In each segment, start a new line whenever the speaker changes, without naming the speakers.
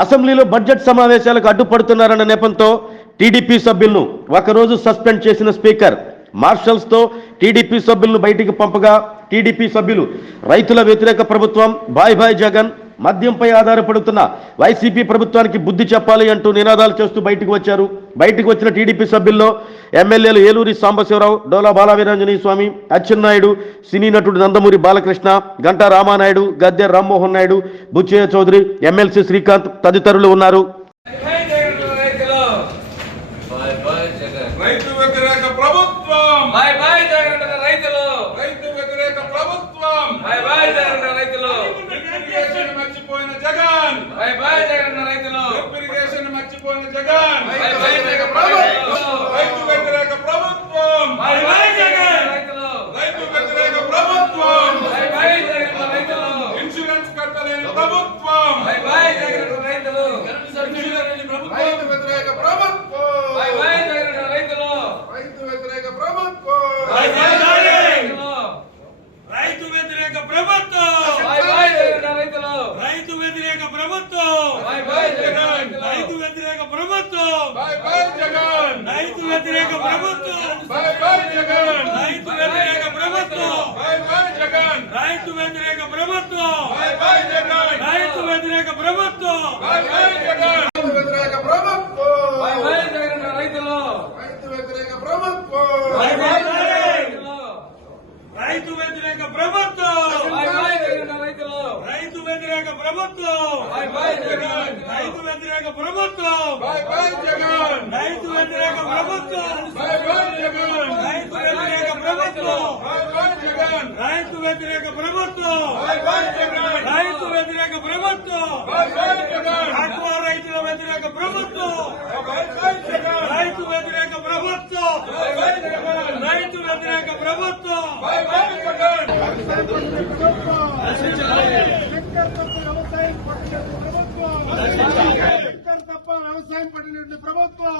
అసెంబ్లీలో బడ్జెట్ సమావేశాలకు అడ్డుపడుతున్నారన్న నెపంతో టీడీపీ సభ్యులను ఒకరోజు సస్పెండ్ చేసిన స్పీకర్ మార్షల్స్తో టీడీపీ సభ్యులను బయటికి పంపగా టీడీపీ సభ్యులు రైతుల వ్యతిరేక ప్రభుత్వం బాయ్ బాయ్ జగన్ మద్యంపై ఆధారపడుతున్న వైసీపీ ప్రభుత్వానికి బుద్ధి చెప్పాలి అంటూ నినాదాలు చేస్తూ బయటకు వచ్చారు. బయటకు వచ్చిన టీడీపీ సభ్యుల్లో ఎమ్మెల్యేలు ఏలూరి సాంబశివరావు డోలా బాలవీరాంజనేయ స్వామి అచ్చెన్నాయుడు సినీ నటుడు నందమూరి బాలకృష్ణ గంటా రామానాయుడు గద్దె రామ్మోహన్ నాయుడు బుచ్చయ్య చౌదరి ఎమ్మెల్సీ శ్రీకాంత్ తదితరులు ఉన్నారు
జై జగన్ రైతులు
బాయ్ బాయ్ జగన్
రైతు వ్యతిరేక ప్రభుత్వం
బాయ్ బాయ్ జగన్ రైతులు
రైతు వ్యతిరేక ప్రభుత్వం
బాయ్ బాయ్ జగన్ రైతులు
ఇరిగేషన్ మర్చిపోయిన జగన్.
బాయ్ బాయ్ జగన్ రైతులు.
ఇరిగేషన్ మర్చిపోయిన జగన్.
బాయ్ బాయ్ జగన్
ప్రభుత్వం. రైతు వ్యతిరేక ప్రభుత్వం.
బాయ్ బాయ్ జగన్ రైతులు.
రైతు వ్యతిరేక ప్రభుత్వం.
బాయ్ బాయ్ జగన్ రైతులు.
ఇన్సూరెన్స్ కట్టలేని ప్రభుత్వం.
బాయ్ బాయ్ జగన్ రైతులు
రైతు వ్యతిరేక ప్రభుత్వం
బాయ్ బాయ్ జగన్ రైతులు
రైతు వ్యతిరేక ప్రభుత్వం
బాయ్ బాయ్ రైతులు
రైతు వ్యతిరేక ప్రభుత్వం
బాయ్ బాయ్ జగన్ రైతులు
రైతు వ్యతిరేక ప్రభుత్వం
బాయ్ బాయ్ జగన్.
రైతు వ్యతిరేక ప్రభుత్వం.
జగన్.
రైతు వ్యతిరేక ప్రభుత్వం.
జగన్.
రైతు వ్యతిరేక ప్రభుత్వం.
జగన్.
రైతు వ్యతిరేక ప్రభుత్వం.
జగన్.
రైతు వ్యతిరేక ప్రభుత్వం.
జగన్ రైతు వ్యతిరేక ప్రభుత్వం
బాయ్ బాయ్ జగన్ రైతులు
రైతు వ్యతిరేక ప్రభుత్వం
బాయ్ బాయ్ రైతులు
రైతు వ్యతిరేక ప్రభుత్వం
బాయ్ బాయ్ జగన్ రైతులు
రైతు వ్యతిరేక ప్రభుత్వం! రైతు వ్యతిరేక ప్రభుత్వం! రైతు వ్యతిరేక ప్రభుత్వం! రైతు వ్యతిరేక ప్రభుత్వం! రైతు వ్యతిరేక ప్రభుత్వం! రైతు వ్యతిరేక ప్రభుత్వం! ఆక్వా రైతుల వ్యతిరేక ప్రభుత్వం! రైతు వ్యతిరేక ప్రభుత్వం! రైతు వ్యతిరేక ప్రభుత్వం
బాయ్ బాయ్ జగన్
తప్ప వ్యవసాయం పడినటువంటి ప్రభుత్వం.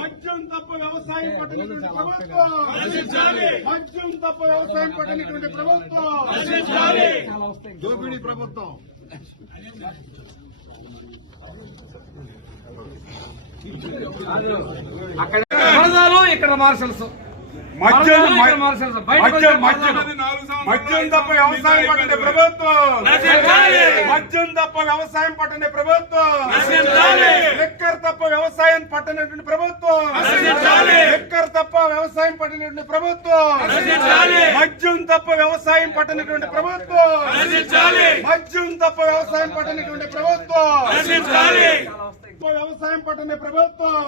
మద్యం తప్ప వ్యవసాయం పడినటువంటి ప్రభుత్వం. మద్యం తప్ప వ్యవసాయం పడినటువంటి ప్రభుత్వం. దోపిడీ ప్రభుత్వం.
వరదలు ఇక్కడ మార్షల్స్
మద్యం తప్ప వ్యవసాయం పట్టిన ప్రభుత్వం. మద్యం తప్ప వ్యవసాయం పట్టిన ప్రభుత్వం. లిక్కర్ తప్ప వ్యవసాయం పట్టినటువంటి ప్రభుత్వం. లిక్కర్ తప్ప వ్యవసాయం పట్టినటువంటి ప్రభుత్వం. మద్యం తప్ప వ్యవసాయం పట్టినటువంటి ప్రభుత్వం. మద్యం తప్ప వ్యవసాయం పట్టినటువంటి ప్రభుత్వం. తప్ప వ్యవసాయం పట్టిన ప్రభుత్వం.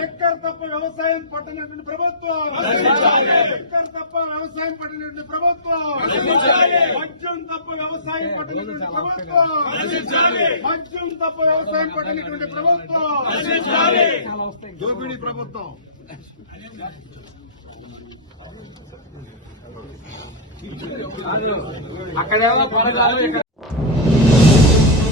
లిక్కర్ తప్ప వ్యవసాయం పట్టినటువంటి ప్రభుత్వం. లిక్కర్ తప్ప వ్యవసాయం పట్టినటువంటి ప్రభుత్వం. మద్యం తప్ప వ్యవసాయం పట్టినటువంటి ప్రభుత్వం. మద్యం తప్ప వ్యవసాయం పట్టినటువంటి ప్రభుత్వం. దోపిడీ ప్రభుత్వం.
అక్కడేమో పరదాలు